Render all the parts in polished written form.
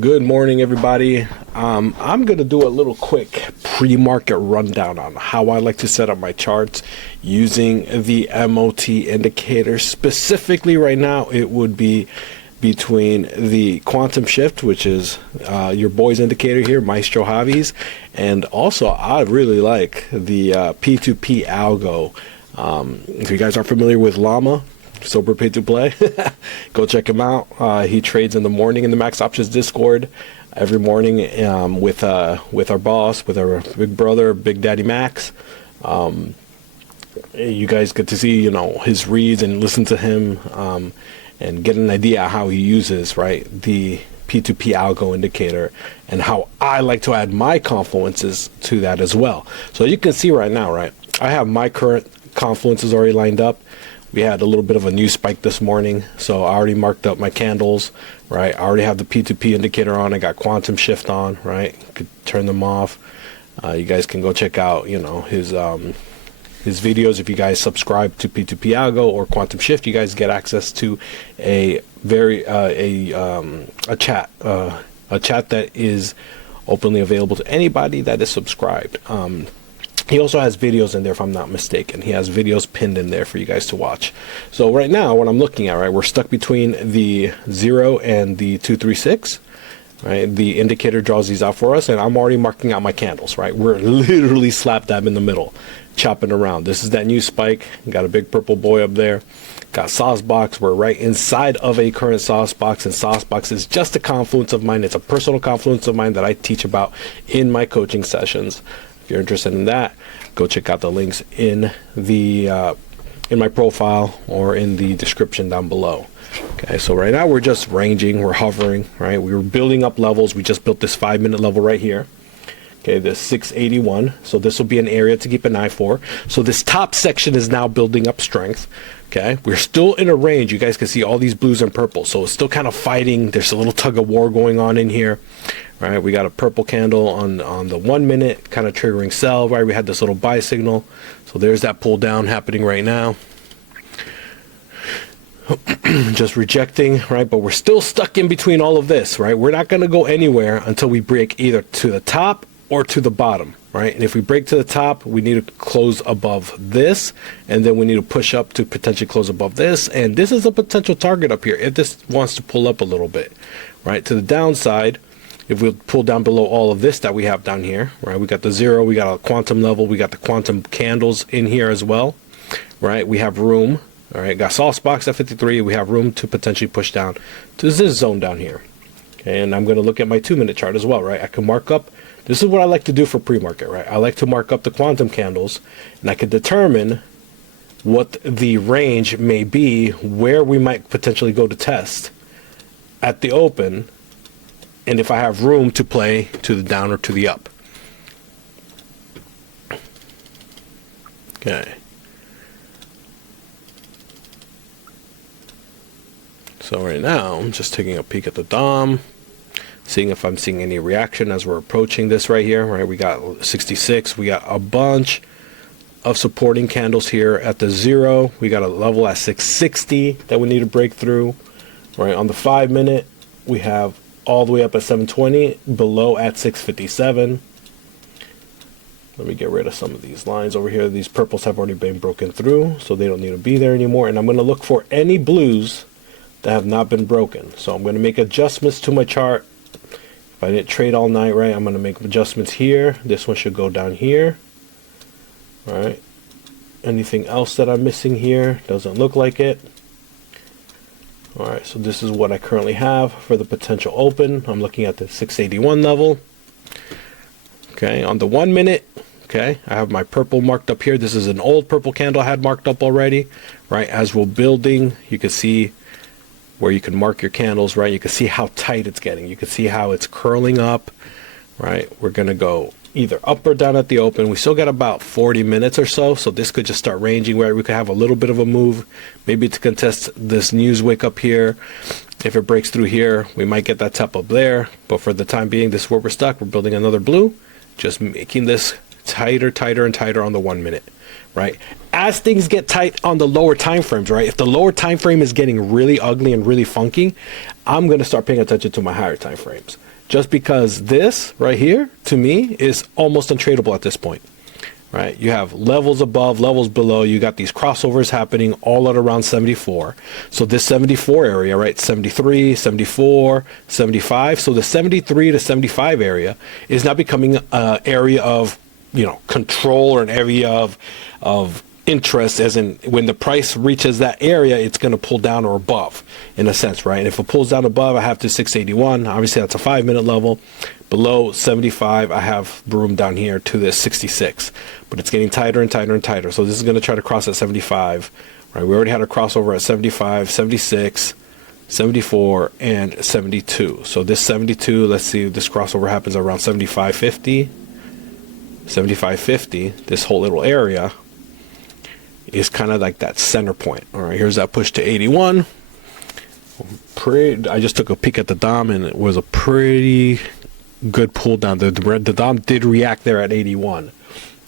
Good morning, everybody. I'm going to do a little quick pre-market rundown on how I like to set up my charts using the MOT indicator. Specifically right now, it would be between the quantum shift, which is your boy's indicator here, Maestro Javi's, and also I really like the P2P algo. If you guys are familiar with Llama, Sober Pay to Play, go check him out. He trades in the morning in the Max Options Discord every morning with our boss, with our big brother, Big Daddy Max. You guys get to see, his reads and listen to him and get an idea how he uses, the P2P algo indicator and how I like to add my confluences to that as well. So you can see right now, I have my current confluences already lined up. We had a little bit of a new spike this morning, so I already marked up my candles, I already have the P2P indicator on. I got quantum shift on, Could turn them off. You guys can go check out, his videos. If you guys subscribe to P2P algo or quantum shift, you guys get access to a chat that is openly available to anybody that is subscribed. He also has videos in there, if I'm not mistaken. He has videos pinned in there for you guys to watch. So right now, what I'm looking at, we're stuck between the 0 and the 236. The indicator draws these out for us, and I'm already marking out my candles. We're literally slap dab in the middle, chopping around. This is that new spike. Got a big purple boy up there. Got sauce box. We're right inside of a current sauce box, and sauce box is just a confluence of mine. It's a personal confluence of mine that I teach about in my coaching sessions. If you're interested in that, go check out the links in my profile or in the description down below. Okay, so right now we're just ranging, we're hovering, we were building up levels. We just built this 5-minute level right here. Okay, this 681. So this will be an area to keep an eye for. So this top section is now building up strength. Okay, we're still in a range. You guys can see all these blues and purples. So it's still kind of fighting. There's a little tug of war going on in here. We got a purple candle on the 1 minute, kind of triggering sell. We had this little buy signal. So there's that pull down happening right now. Just rejecting, but we're still stuck in between all of this, We're not going to go anywhere until we break either to the top or to the bottom, And if we break to the top, we need to close above this, and then we need to push up to potentially close above this. And this is a potential target up here if this wants to pull up a little bit, To the downside, if we pull down below all of this that we have down here, We got the 0, we got a quantum level, we got the quantum candles in here as well, We have room. Got sauce box at 53. We have room to potentially push down to this zone down here. Okay, and I'm going to look at my 2-minute chart as well, I can mark up. This is what I like to do for pre-market, I like to mark up the quantum candles, and I can determine what the range may be, where we might potentially go to test at the open, and if I have room to play to the down or to the up. Okay. So right now, I'm just taking a peek at the DOM, seeing if I'm seeing any reaction as we're approaching this right here, We got 66. We got a bunch of supporting candles here at the 0. We got a level at 660 that we need to break through, On the 5-minute, we have all the way up at 720, below at 657. Let me get rid of some of these lines over here. These purples have already been broken through, so they don't need to be there anymore. And I'm going to look for any blues that have not been broken. So I'm going to make adjustments to my chart. If I didn't trade all night, I'm going to make adjustments here. This one should go down here. Anything else that I'm missing here? Doesn't look like it. So this is what I currently have for the potential open. I'm looking at the 681 level. Okay, on the 1 minute, I have my purple marked up here. This is an old purple candle I had marked up already, As we're building, you can see where you can mark your candles, You can see how tight it's getting. You can see how it's curling up, We're going to go either up or down at the open. We still got about 40 minutes or so, so this could just start ranging, we could have a little bit of a move, maybe to contest this news wick up here. If it breaks through here, we might get that tap up there, but for the time being, this is where we're stuck. We're building another blue, just making this tighter and tighter on the 1 minute. right? As things get tight on the lower time frames, right? If the lower time frame is getting really ugly and really funky, I'm going to start paying attention to my higher time frames. Just because this right here, to me, is almost untradeable at this point, right? You have levels above, levels below. You got these crossovers happening all at around 74. So this 74 area, right? 73, 74, 75. So the 73 to 75 area is now becoming an area of, you know, control, or an area of interest, as in when the price reaches that area, it's going to pull down or above, in a sense, right? And if it pulls down above, I have to 681. Obviously, that's a 5-minute level. Below 75, I have room down here to this 66. But it's getting tighter and tighter and tighter. So this is going to try to cross at 75, right? We already had a crossover at 75, 76, 74, and 72. So this 72, let's see, this crossover happens around 75.50. 75.50, this whole little area is kind of like that center point. All right, here's that push to 81. I just took a peek at the DOM, and it was a pretty good pull down. The DOM did react there at 81,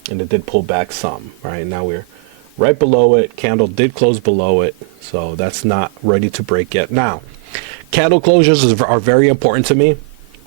and it did pull back some. Right now we're right below it. Candle did close below it, so that's not ready to break yet. Now, candle closures are very important to me,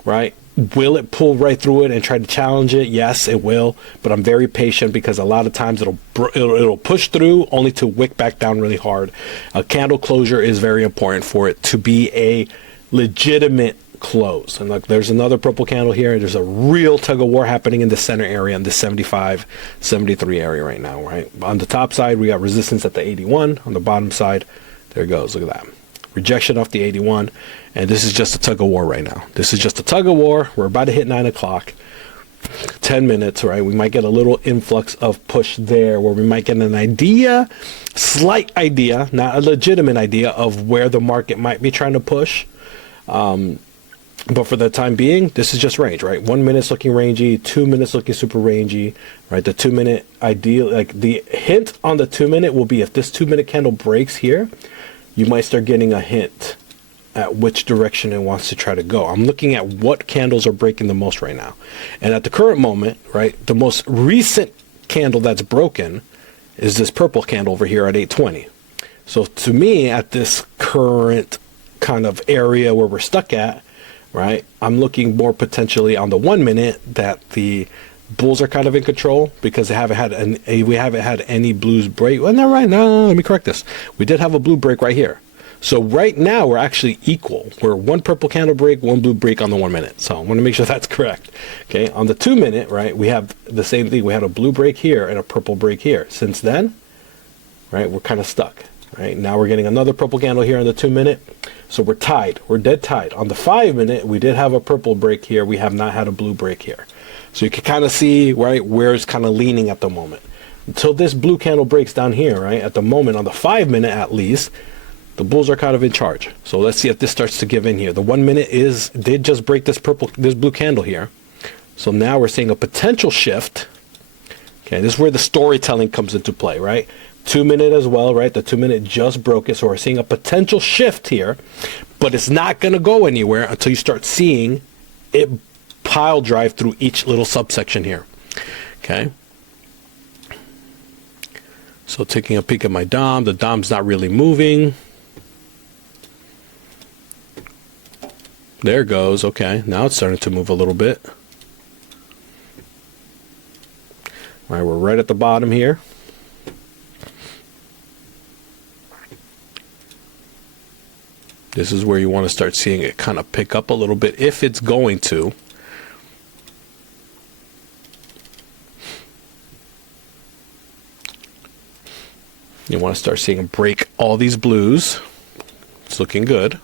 right? Will it pull right through it and try to challenge it? Yes, it will, but I'm very patient, because a lot of times it'll push through only to wick back down really hard. A candle closure is very important for it to be a legitimate close. And look, there's another purple candle here. There's a real tug of war happening in the center area, in the 75, 73 area right now, right? On the top side, we got resistance at the 81. On the bottom side, there it goes. Look at that. Rejection off the 81, and this is just a tug of war right now. This is just a tug of war. We're about to hit 9 o'clock. 10 minutes, right? We might get a little influx of push there, where we might get an idea, slight idea, not a legitimate idea, of where the market might be trying to push. But for the time being, this is just range, right? 1 minute's looking rangy, 2 minutes looking super rangy, right? The 2 minute ideal, like the hint on the 2 minute will be if this 2 minute candle breaks here, you might start getting a hint at which direction it wants to try to go. I'm looking at what candles are breaking the most right now. And at the current moment, right, the most recent candle that's broken is this purple candle over here at 820. So to me, at this current kind of area where we're stuck at, right, I'm looking more potentially on the 1 minute that the bulls are kind of in control, because we haven't had any blues break. Well, no, right, no, let me correct this. We did have a blue break right here. So right now we're actually equal. We're one purple candle break, one blue break on the 1 minute. So I want to make sure that's correct. Okay, on the 2 minute, right, we have the same thing. We had a blue break here and a purple break here. Since then, right, we're kind of stuck. Right now we're getting another purple candle here on the 2 minute. So we're tied. We're dead tied. On the 5 minute, we did have a purple break here. We have not had a blue break here. So you can kind of see, right, where it's kind of leaning at the moment. Until this blue candle breaks down here, right, at the moment, on the 5 minute at least, the bulls are kind of in charge. So let's see if this starts to give in here. The 1 minute did just break this blue candle here. So now we're seeing a potential shift. Okay, this is where the storytelling comes into play, right? 2 minute as well, right? The 2 minute just broke it. So we're seeing a potential shift here, but it's not going to go anywhere until you start seeing it pile drive through each little subsection here. Okay. So taking a peek at my DOM, the DOM's not really moving. There it goes. Okay, now it's starting to move a little bit. All right, we're right at the bottom here. This is where you want to start seeing it kind of pick up a little bit, if it's going to. You want to start seeing it break all these blues. It's looking good.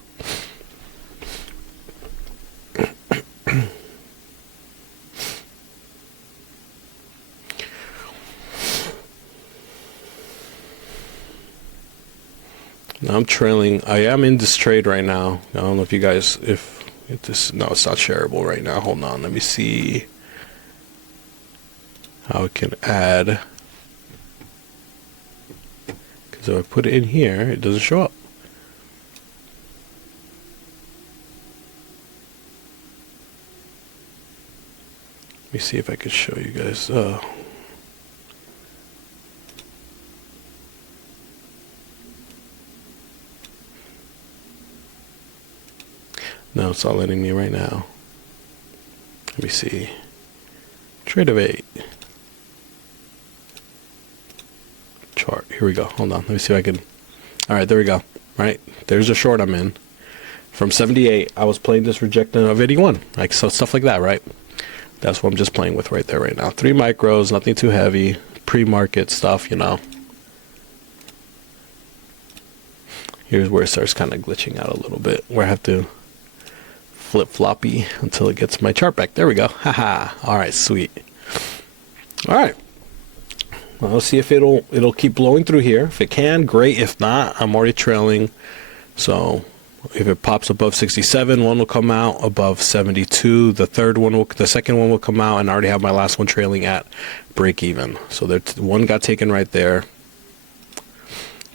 Now I'm trailing. I am in this trade right now. I don't know if you guys, if this, no, it's not shareable right now. Hold on. Let me see how I can add. Because if I put it in here, it doesn't show up. Let me see if I can show you guys. No, it's not letting me right now. Let me see. Trade of 8. Chart. Here we go. Hold on. Let me see if I can. All right, there we go. Right. There's a short I'm in. From 78, I was playing this rejecting of 81. Like, so stuff like that, right? That's what I'm just playing with right there right now. 3 micros, nothing too heavy. Pre-market stuff, you know. Here's where it starts kind of glitching out a little bit, where I have to flip-floppy until it gets my chart back. There we go. Haha. All right, sweet. All right. Well, let's see if it'll keep blowing through here. If it can, great. If not, I'm already trailing. So if it pops above 67, one will come out. Above 72, the second one will come out, and I already have my last one trailing at break even. So one got taken right there.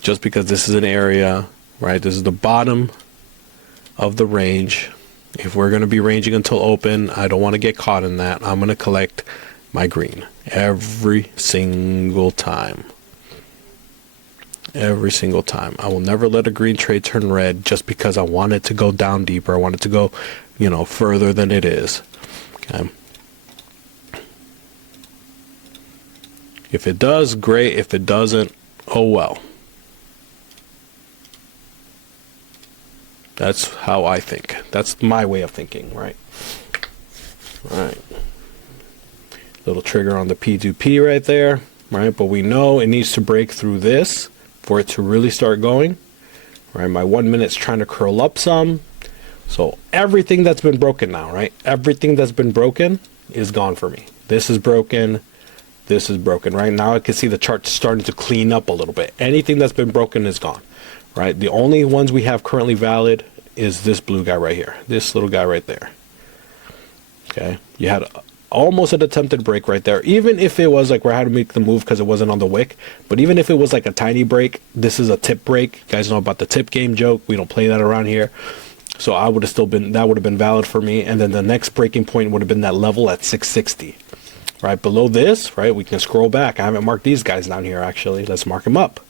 Just because this is an area, right? This is the bottom of the range. If we're going to be ranging until open, I don't want to get caught in that. I'm going to collect my green every single time. Every single time. I will never let a green trade turn red just because I want it to go down deeper. I want it to go, you know, further than it is. Okay. If it does, great. If it doesn't, oh well. That's how I think. That's my way of thinking, right? All right. Little trigger on the P2P right there, right? But we know it needs to break through this for it to really start going, right? My 1 minute's trying to curl up some. So everything that's been broken now, right? Everything that's been broken is gone for me. This is broken. This is broken. Right now I can see the chart starting to clean up a little bit. Anything that's been broken is gone, right? The only ones we have currently valid is this blue guy right here. This little guy right there. Okay. You had almost an attempted break right there. Even if it was like where I had to make the move because it wasn't on the wick. But even if it was like a tiny break, this is a tip break. You guys know about the tip game joke. We don't play that around here. So I would have still been, that would have been valid for me. And then the next breaking point would have been that level at 660. Right below this, right, we can scroll back. I haven't marked these guys down here actually. Let's mark them up.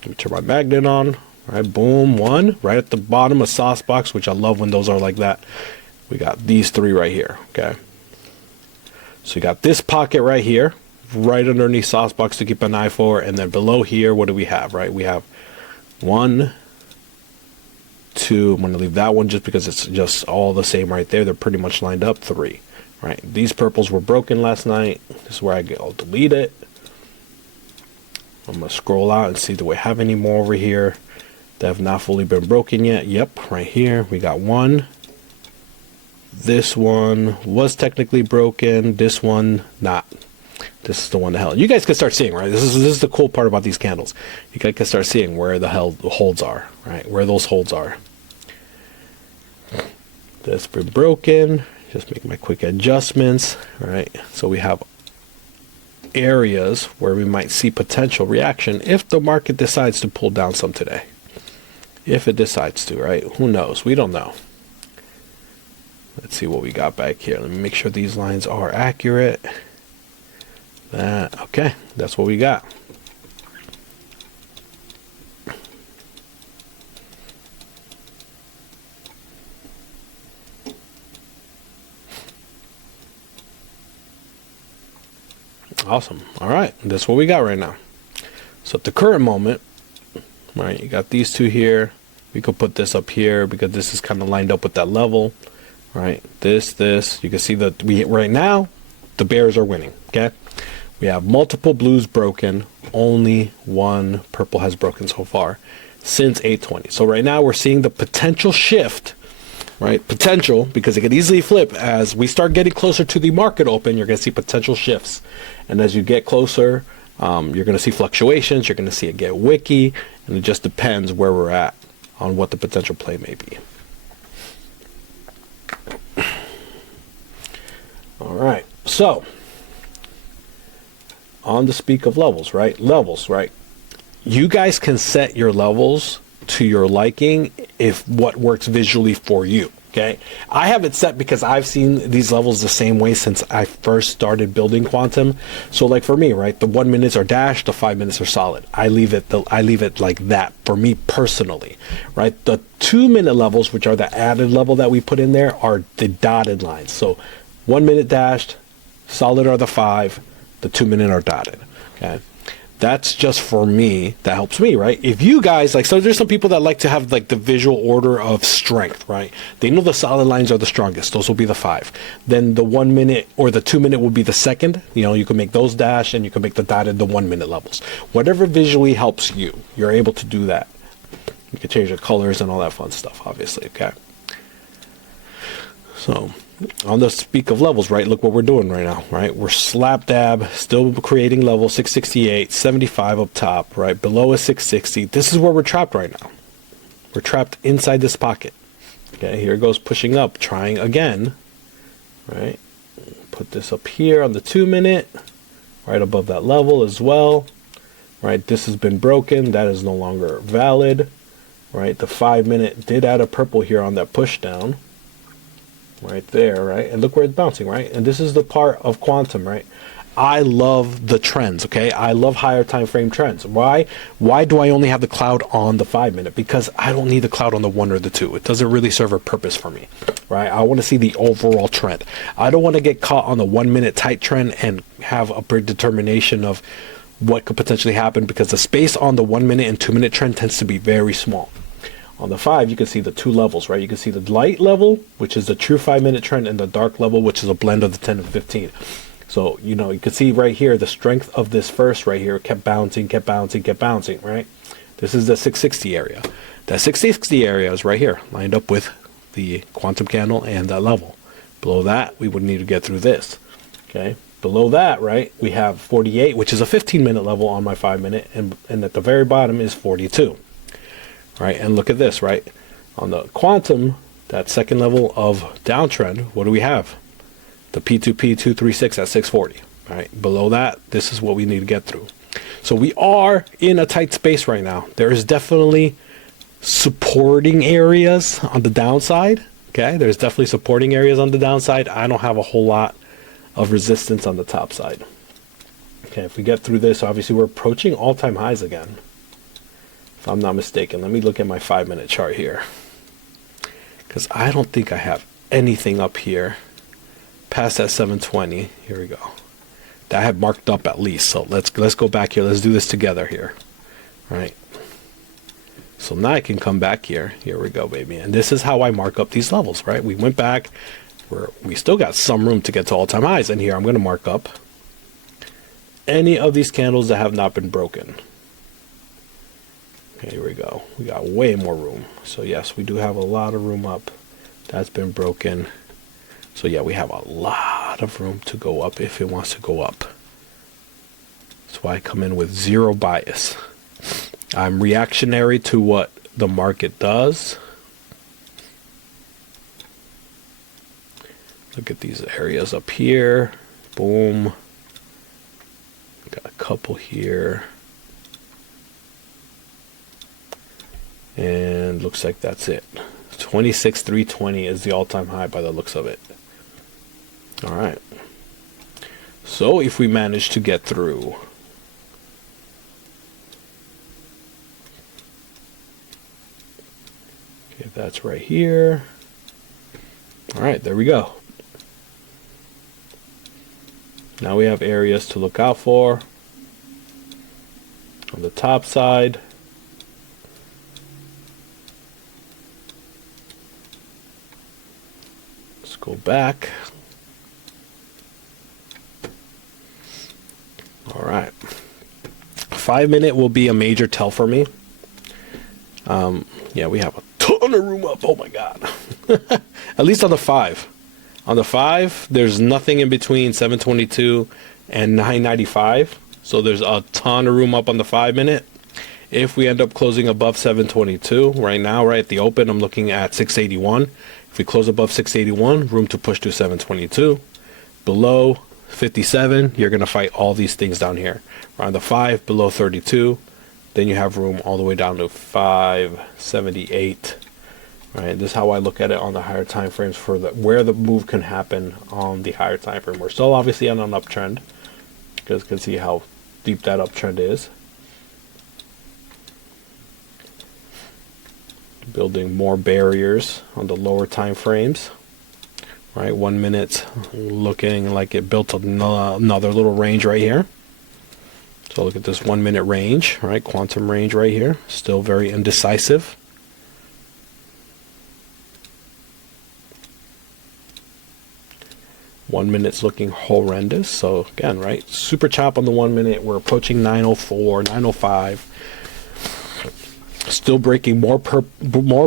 Let me turn my magnet on. Right, boom, one. Right at the bottom of sauce box, which I love when those are like that. We got these 3 right here, okay? So you got this pocket right here, right underneath sauce box to keep an eye for. And then below here, what do we have, right? We have 1, 2. I'm going to leave that one just because it's just all the same right there. They're pretty much lined up. 3. Right, these purples were broken last night. This is where I'll delete it. I'm gonna scroll out and see do we have any more over here that have not fully been broken yet. Yep, right here we got 1. This one was technically broken. This one not. This is the one the hell. You guys can start seeing, right? This is the cool part about these candles. You guys can start seeing where the hell the holds are, right? Where those holds are. That's been broken. Just make my quick adjustments, right? So we have areas where we might see potential reaction if the market decides to pull down some today. If it decides to, right? Who knows? We don't know. Let's see what we got back here. Let me make sure these lines are accurate. Okay, that's what we got. Awesome. All right, that's what we got right now. So at the current moment, right, you got these 2 here. We could put this up here because this is kind of lined up with that level, right? This. You can see that right now the bears are winning. Okay, we have multiple blues broken. Only 1 purple has broken so far since 8:20. So right now we're seeing the potential shift. Right, potential, because it could easily flip as we start getting closer to the market open. You're going to see potential shifts, and as you get closer, you're going to see fluctuations. You're going to see it get wicky, and it just depends where we're at on what the potential play may be. All right, so on the speak of levels, right? Levels, right? You guys can set your levels to your liking if what works visually for you. Okay, I have it set because I've seen these levels the same way since I first started building Quantum. So like for me, right, the 1 minutes are dashed, the 5 minutes are solid. I leave it like that for me personally, right? The 2 minute levels, which are the added level that we put in there, are the dotted lines. So 1 minute dashed, solid are the 5, the 2 minute are dotted. Okay. That's just for me. That helps me, right? If you guys like, so there's some people that like to have like the visual order of strength, right? They know the solid lines are the strongest. Those will be the 5. Then the 1 minute or the 2 minute will be the second. You know, you can make those dash and you can make the dotted the 1 minute levels. Whatever visually helps you, you're able to do that. You can change the colors and all that fun stuff, obviously. Okay. So on the speak of levels, right, look what we're doing right now, right? We're slap dab still creating level 668, 75 up top, right? Below is 660. This is where we're trapped right now. We're trapped inside this pocket. Okay, here it goes pushing up, trying again, right? Put this up here on the 2 minute, right above that level as well, right? This has been broken. That is no longer valid, right? The 5 minute did add a purple here on that push down. Right there, right? And look where it's bouncing, right? And this is the part of Quantum, right? I love the trends, okay? I love higher time frame trends. Why do I only have the cloud on the 5 minute? Because I don't need the cloud on the 1 or the 2. It doesn't really serve a purpose for me, right? I want to see the overall trend. I don't want to get caught on the 1 minute tight trend and have a predetermination of what could potentially happen, because the space on the 1 minute and 2 minute trend tends to be very small. On the 5, you can see the 2 levels, right? You can see the light level, which is the true 5 minute trend, and the dark level, which is a blend of the 10 and 15. So, you know, you can see right here, the strength of this first right here kept bouncing, right? This is the 660 area. That 660 area is right here, lined up with the Quantum candle and that level. Below that, we would need to get through this, okay? Below that, right, we have 48, which is a 15-minute level on my 5 minute, and at the very bottom is 42. Right, and look at this, right? On the Quantum, that second level of downtrend, what do we have? The P2P 236 at 640. Right, below that, this is what we need to get through. So we are in a tight space right now. There is definitely supporting areas on the downside. Okay, there's definitely supporting areas on the downside. I don't have a whole lot of resistance on the top side. Okay, if we get through this, obviously we're approaching all-time highs again. If I'm not mistaken, let me look at my 5 minute chart here, because I don't think I have anything up here past that 720. Here we go. That I have marked up at least. So let's go back here. Let's do this together here. All right. So now I can come back here. Here we go, baby. And this is how I mark up these levels, right? We went back. We still got some room to get to all-time highs. And here I'm going to mark up any of these candles that have not been broken. Okay, here we go. We got way more room. So yes, we do have a lot of room up. That's been broken. So yeah, we have a lot of room to go up if it wants to go up. That's why I come in with zero bias. I'm reactionary to what the market does. Look at these areas up here. Boom. Got a couple here. And looks like that's it. 26,320 is the all-time high by the looks of it. All right. So if we manage to get through, okay, that's right here. All right, there we go. Now we have areas to look out for on the top side. Let's go back. All right. 5 minute will be a major tell for me. Yeah, we have a ton of room up. Oh my God. At least on the 5. On the 5, there's nothing in between 722 and 995. So there's a ton of room up on the 5 minute. If we end up closing above 722, right now, right at the open, I'm looking at 681. If we close above 681, room to push to 722. Below 57, you're going to fight all these things down here. Around the 5, below 32, then you have room all the way down to 578. Right, this is how I look at it on the higher time frames for where the move can happen on the higher time frame. We're still obviously on an uptrend, because you can see how deep that uptrend is. Building more barriers on the lower time frames. Right, 1 minute looking like it built another little range right here. So look at this 1 minute range, right? Quantum range right here, still very indecisive. One minute's looking horrendous. So again, right, super chop on the 1 minute. We're approaching 904, 905. Still breaking more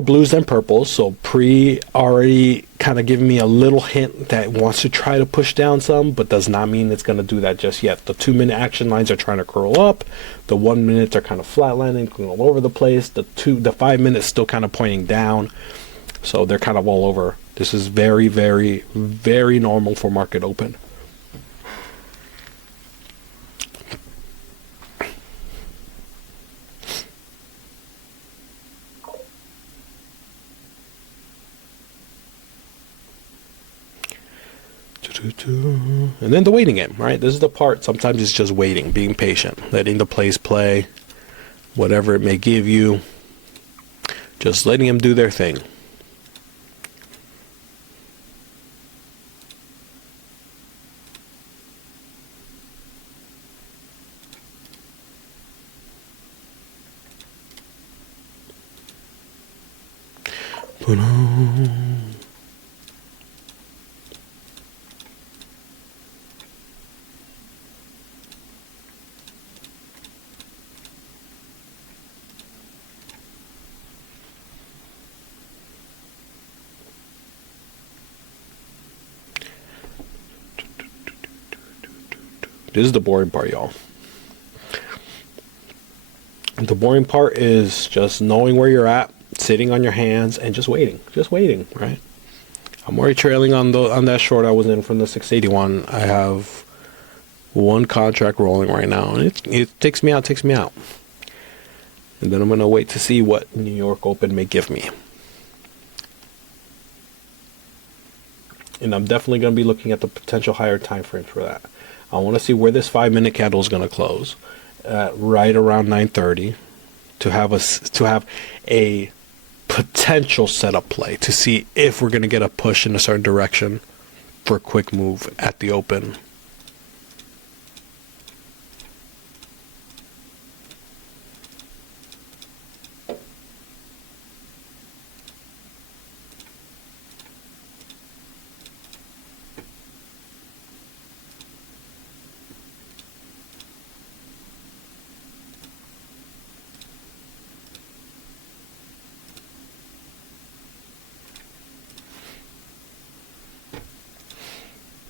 blues than purples. So pre already kind of giving me a little hint that it wants to try to push down some, but does not mean it's going to do that just yet. The 2 minute action lines are trying to curl up. The 1 minutes are kind of flatlining, all over the place. The 5 minutes still kind of pointing down. So they're kind of all over. This is very, very, very normal for market open. And then the waiting game, right? This is the part, sometimes it's just waiting, being patient, letting the plays play, whatever it may give you, just letting them do their thing. This is the boring part, y'all. The boring part is just knowing where you're at, sitting on your hands, and just waiting, right? I'm already trailing on that short I was in from the 681. I have one contract rolling right now, and it takes me out. And then I'm gonna wait to see what New York Open may give me. And I'm definitely gonna be looking at the potential higher time frames for that. I want to see where this 5 minute candle is going to close at right around 9:30 to have a potential setup play to see if we're going to get a push in a certain direction for a quick move at the open.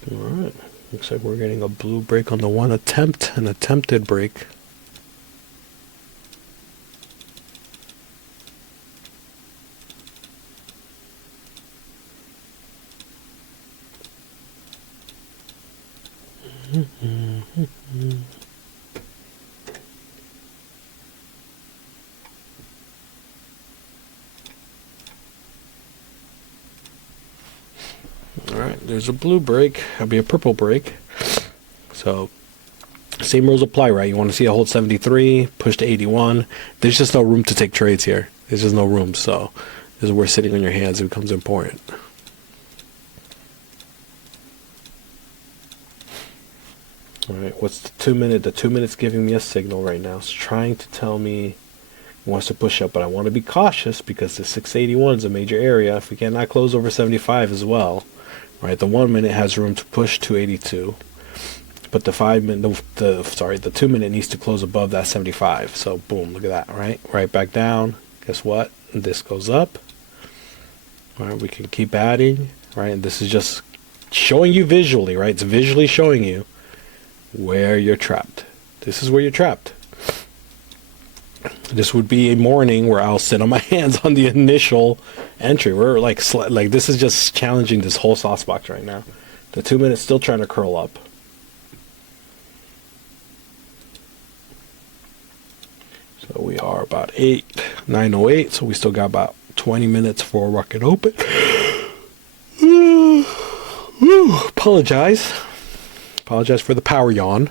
Alright, looks like we're getting a blue break on the one attempt, an attempted break. Alright, there's a blue break. That'll be a purple break. So, same rules apply, right? You want to see a hold 73, push to 81. There's just no room to take trades here. There's just no room. So, this is where sitting on your hands becomes important. Alright, what's the 2 minute? The 2 minutes giving me a signal right now. It's trying to tell me it wants to push up, but I want to be cautious because the 681 is a major area. If we cannot close over 75 as well, right? The 1 minute has room to push 282, but the 5 minute, the 2 minute needs to close above that 75. So boom, look at that, right? Right back down. Guess what? This goes up. All right, we can keep adding, right? And this is just showing you visually, right? It's visually showing you where you're trapped. This is where you're trapped. This would be a morning where I'll sit on my hands on the initial entry. We're like this is just challenging this whole sauce box right now. The 2 minutes still trying to curl up. So we are about 908. So we still got about 20 minutes for market open. Apologize for the power yawn.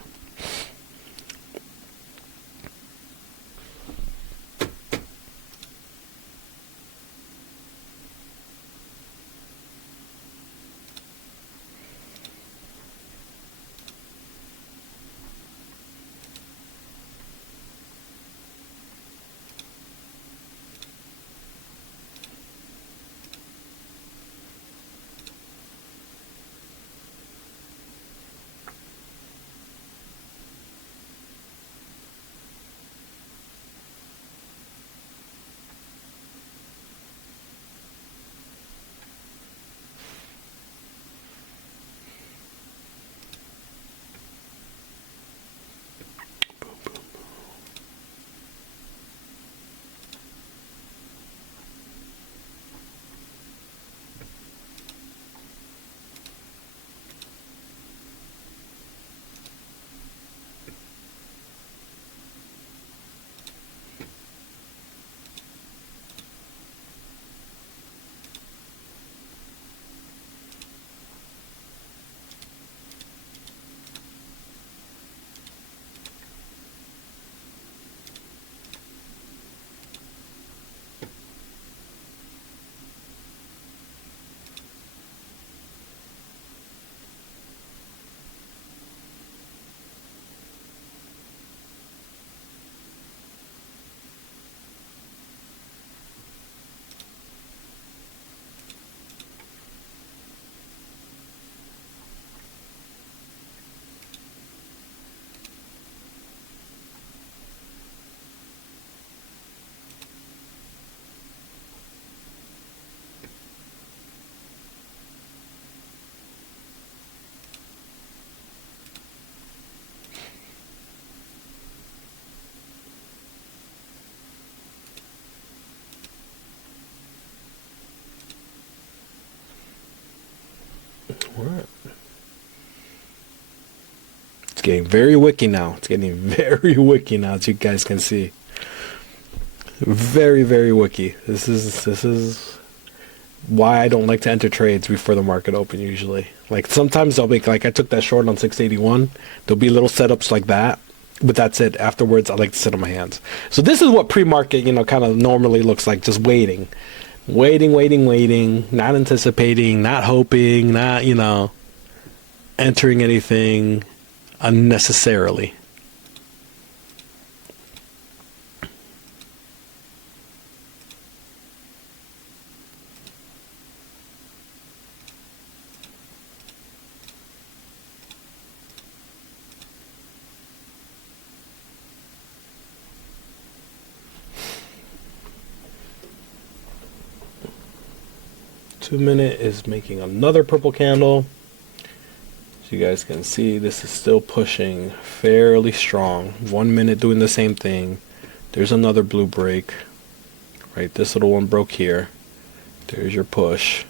All right. It's getting very wiki now. It's getting very wiki now, as you guys can see. Very, very wiki. This is why I don't like to enter trades before the market open usually. Like sometimes I'll make, like I took that short on 681. There'll be little setups like that, but that's it. Afterwards, I like to sit on my hands. So this is what pre-market, kind of normally looks like, just waiting. Waiting, not anticipating, not hoping, not, entering anything unnecessarily. Two-minute is making another purple candle. As you guys can see, this is still pushing fairly strong. 1 minute doing the same thing. There's another blue break. Right, this little one broke here. There's your push.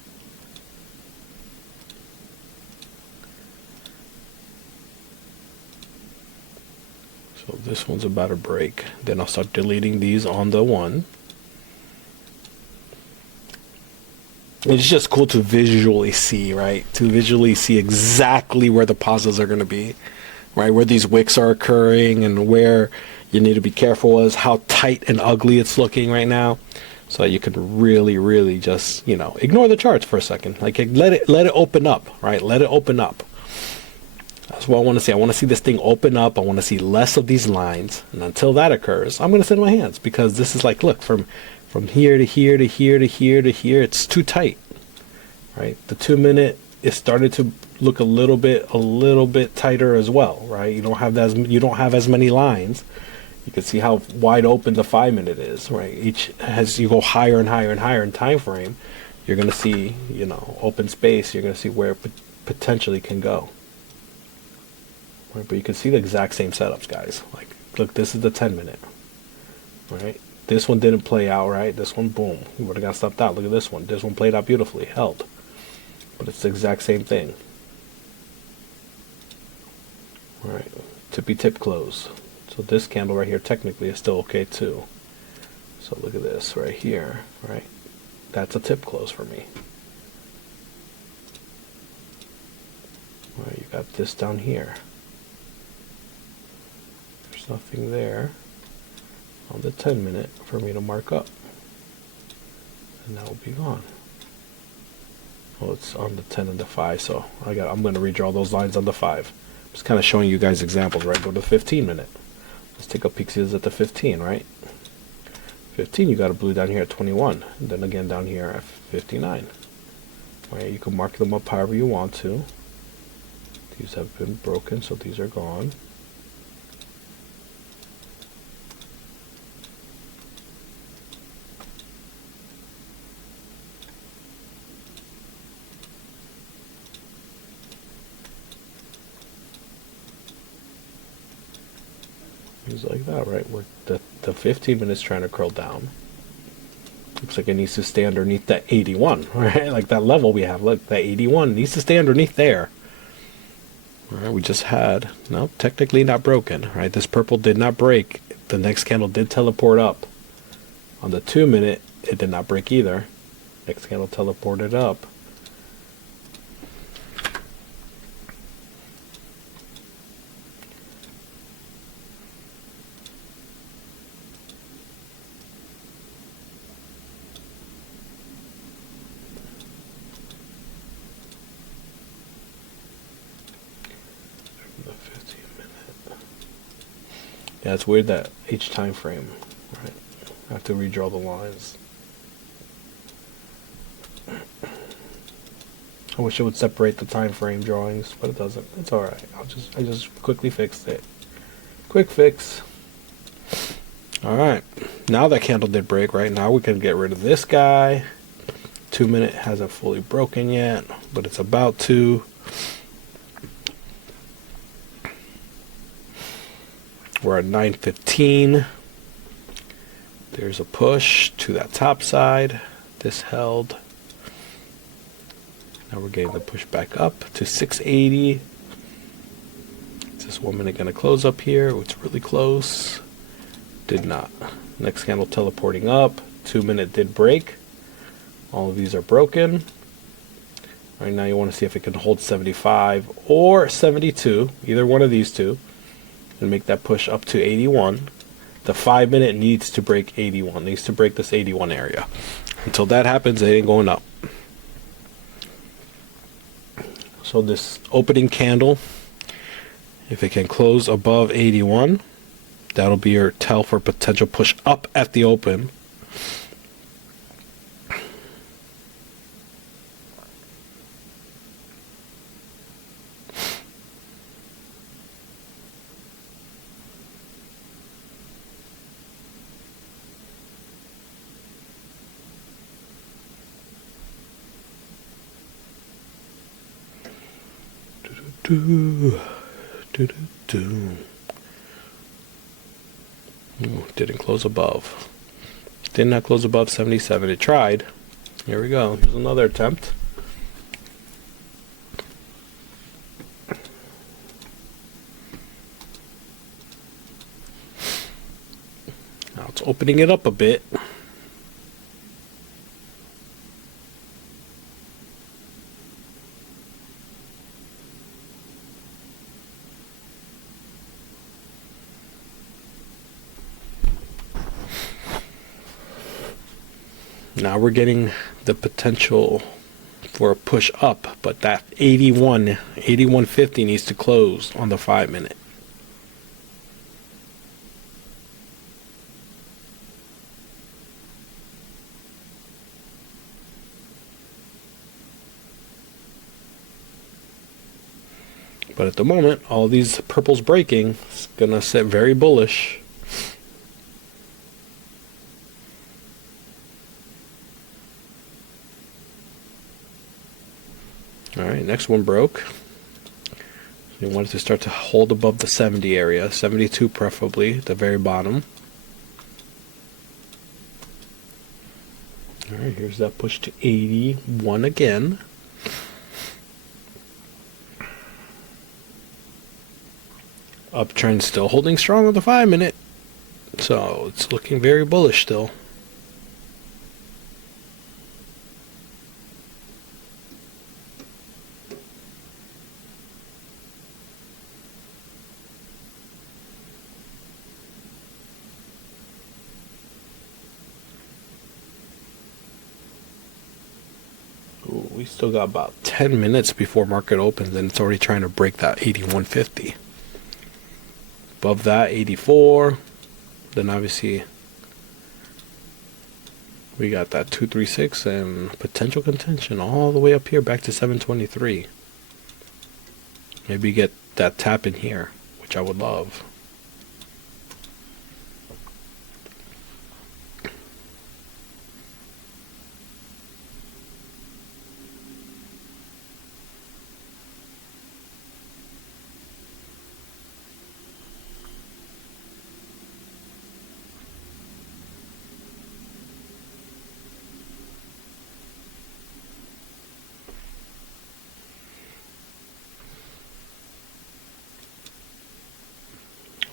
So this one's about to break. Then I'll start deleting these on the one. It's just cool to visually see, right? To visually see exactly where the pauses are going to be, right? Where these wicks are occurring and where you need to be careful is how tight and ugly it's looking right now. So you can really, really just, ignore the charts for a second. Like let it open up, right? Let it open up. That's what I want to see. I want to see this thing open up. I want to see less of these lines. And until that occurs, I'm going to sit in my hands because this is like, look, from here to here to here to here to here, it's too tight, right? The 2 minute is started to look a little bit tighter as well, right? You don't have as many lines. You can see how wide open the 5 minute is, right? Each as you go higher and higher and higher in time frame, you're going to see, open space. You're going to see where it potentially can go. Right? But you can see the exact same setups, guys. Like, look, this is the 10 minute, right? This one didn't play out right. This one, boom, you would have got stopped out. Look at this one. This one played out beautifully, held. But it's the exact same thing. All right, tippy tip close. So this candle right here technically is still okay too. So look at this right here, right? That's a tip close for me. All right, you got this down here. There's nothing there on the 10-minute for me to mark up. And that will be gone. Well, it's on the 10 and the 5, so I'm going to redraw those lines on the 5. Just kind of showing you guys examples, right? Go to the 15-minute. Let's take a peek, see this at the 15, right? 15, you got a blue down here at 21, and then again down here at 59. Right, you can mark them up however you want to. These have been broken, so these are gone. Things like that, right? Where the 15 minutes trying to curl down. Looks like it needs to stay underneath that 81, right? Like that level we have. Look, that 81 needs to stay underneath there. All right, we just had, no, technically not broken, right? This purple did not break. The next candle did teleport up. On the 2-minute, it did not break either. Next candle teleported up. Yeah, it's weird that each time frame, right? I have to redraw the lines. I wish it would separate the time frame drawings, but it doesn't. It's all right. I just quickly fixed it. Quick fix. All right. Now that candle did break, right? Now we can get rid of this guy. 2-minute hasn't fully broken yet, but it's about to. We're at 9:15. There's a push to that top side. This held. Now we're getting the push back up to 680. Is this 1 minute going to close up here? Oh, it's really close. Did not. Next candle teleporting up. 2-minute did break. All of these are broken. All right, now you want to see if it can hold 75 or 72. Either one of these two. And make that push up to 81. The 5-minute needs to break 81. Needs to break this 81 area. Until that happens, it ain't going up. So this opening candle, if it can close above 81, that'll be your tell for potential push up at the open. Ooh, didn't close above. Did not close above 77. It tried. Here we go. Here's another attempt. Now it's opening it up a bit. Now we're getting the potential for a push up, but that 81.50 needs to close on the 5-minute. But at the moment, all these purples breaking is gonna set very bullish. Alright, next one broke. You want it to start to hold above the 70 area, 72 preferably, at the very bottom. Alright, here's that push to 81 again. Uptrend still holding strong on the 5-minute. So it's looking very bullish still. we still got about 10 minutes before market opens, and it's already trying to break that 81.50. Above that, 84. Then obviously we got that 236 and potential contention all the way up here back to 723. Maybe get that tap in here, which I would love.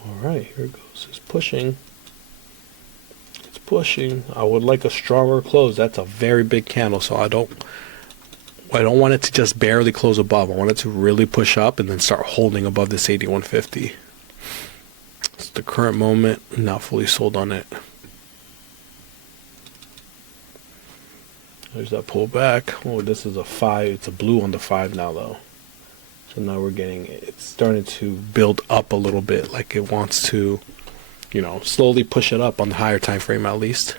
Alright, here it goes. It's pushing. It's pushing. I would like a stronger close. That's a very big candle, so I don't want it to just barely close above. I want it to really push up and then start holding above this 81.50. It's the current moment. Not fully sold on it. There's that pullback. Oh, this is a 5. It's a blue on the 5 now, though. So now we're getting, it's starting to build up a little bit, like it wants to, slowly push it up on the higher time frame at least.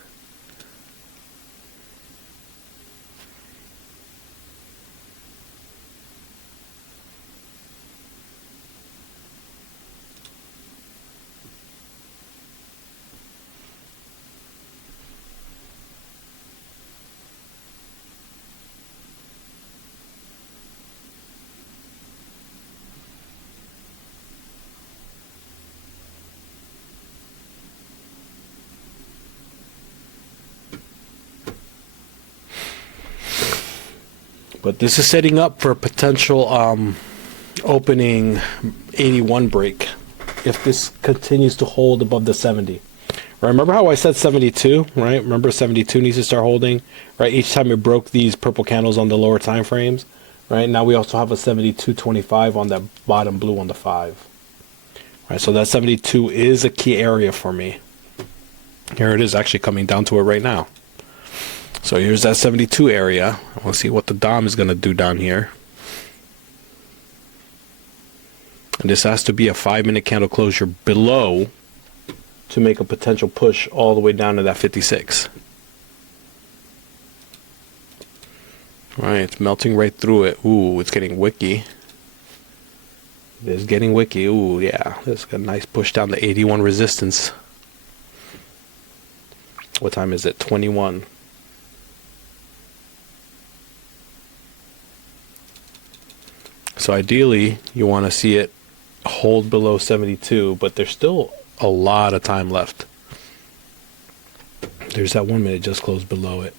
But this is setting up for a potential opening 81 break if this continues to hold above the 70. Right, remember how I said 72, right? Remember 72 needs to start holding, right? Each time it broke these purple candles on the lower time frames, right? Now we also have a 72.25 on that bottom blue on the 5. Right, so that 72 is a key area for me. Here it is actually coming down to it right now. So here's that 72 area. We'll see what the DOM is going to do down here. And this has to be a 5-minute candle closure below to make a potential push all the way down to that 56. All right, it's melting right through it. Ooh, it's getting wicky. It's getting wicky. Ooh, yeah. There's a nice push down to 81 resistance. What time is it? 21. So ideally, you want to see it hold below 72, but there's still a lot of time left. There's that 1 minute just closed below it.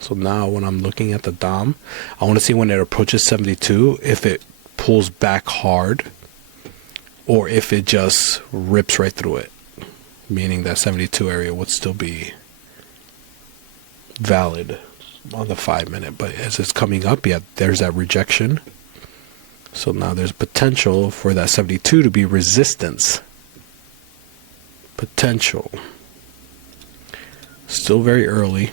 So now when I'm looking at the DOM, I want to see when it approaches 72, if it pulls back hard or if it just rips right through it, meaning that 72 area would still be valid on the 5-minute. But as it's coming up, yeah, there's that rejection. So now there's potential for that 72 to be resistance. Potential. Still very early.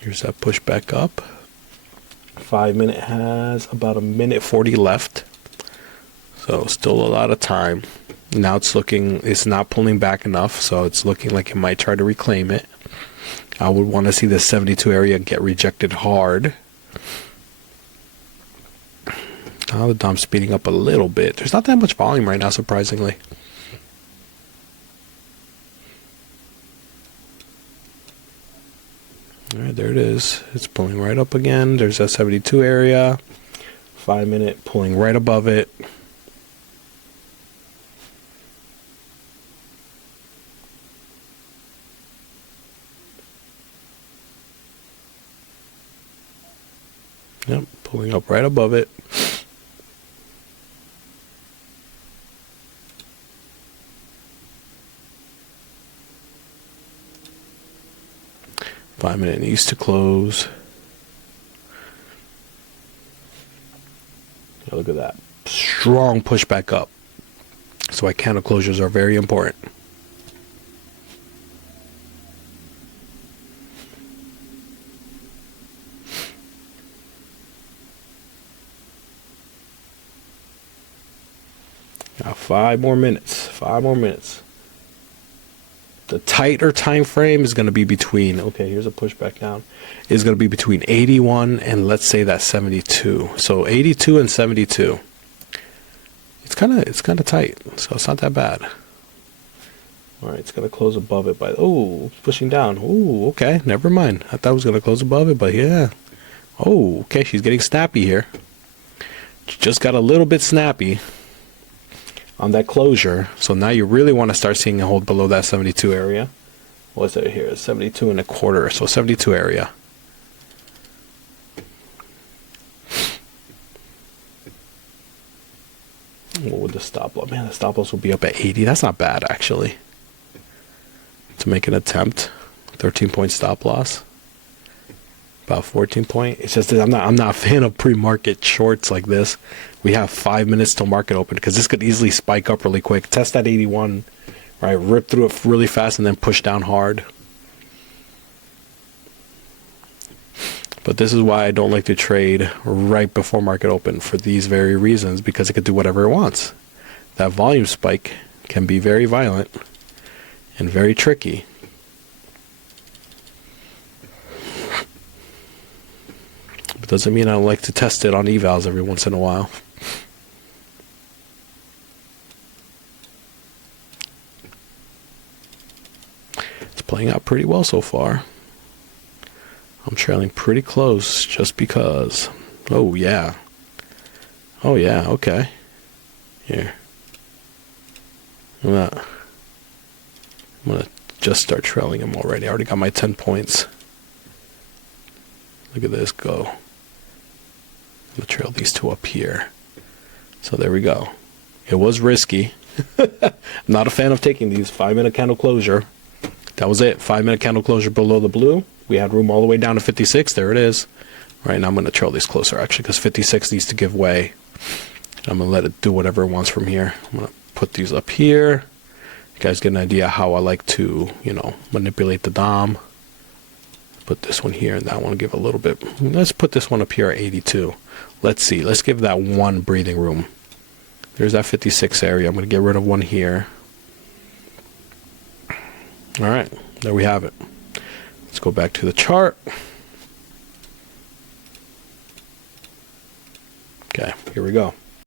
Here's that push back up. 5-minute has about 1:40 left. So still a lot of time. Now it's not pulling back enough, so it's looking like it might try to reclaim it. I would want to see the 72 area get rejected hard. Now the DOM's speeding up a little bit. There's not that much volume right now, surprisingly. Alright, there it is. It's pulling right up again. There's that 72 area. 5-minute pulling right above it. Yep, pulling up right above it. Five-minute needs to close. Yeah, look at that. Strong push back up. So why candle closures are very important. Now 5 more minutes. 5 more minutes. The tighter time frame is going to be between, okay, here's a pushback down, is going to be between 81 and let's say that 72. So 82 and 72. It's kind of tight, so it's not that bad. All right, it's going to close above it by, oh, pushing down. Oh, okay, never mind. I thought it was going to close above it, but yeah. Oh, okay, she's getting snappy here. She just got a little bit snappy on that closure. So now you really want to start seeing a hold below that 72 area. What's it here? 72 and a quarter. So 72 area. What would the stop loss? Man, the stop loss will be up at 80. That's not bad, actually. To make an attempt. 13-point stop loss. About 14 point. It's just that I'm not a fan of pre-market shorts like this. We have 5 minutes till market open because this could easily spike up really quick. Test that 81, right? Rip through it really fast and then push down hard. But this is why I don't like to trade right before market open for these very reasons, because it could do whatever it wants. That volume spike can be very violent and very tricky. But doesn't mean I don't like to test it on evals every once in a while. It's playing out pretty well so far. I'm trailing pretty close just because. Oh, yeah. Oh, yeah, okay. Here. I'm gonna just start trailing him already. I already got my 10 points. Look at this go. I'm gonna trail these two up here. So there we go. It was risky. I'm not a fan of taking these. 5-minute candle closure. That was it. 5-minute candle closure below the blue. We had room all the way down to 56. There it is. Right now I'm going to trail these closer, actually, because 56 needs to give way. I'm going to let it do whatever it wants from here. I'm going to put these up here. You guys get an idea how I like to, manipulate the DOM. Put this one here and that one, give a little bit. Let's put this one up here at 82. Let's see. Let's give that one breathing room. There's that 56 area. I'm going to get rid of one here. All right. There we have it. Let's go back to the chart. Okay, here we go.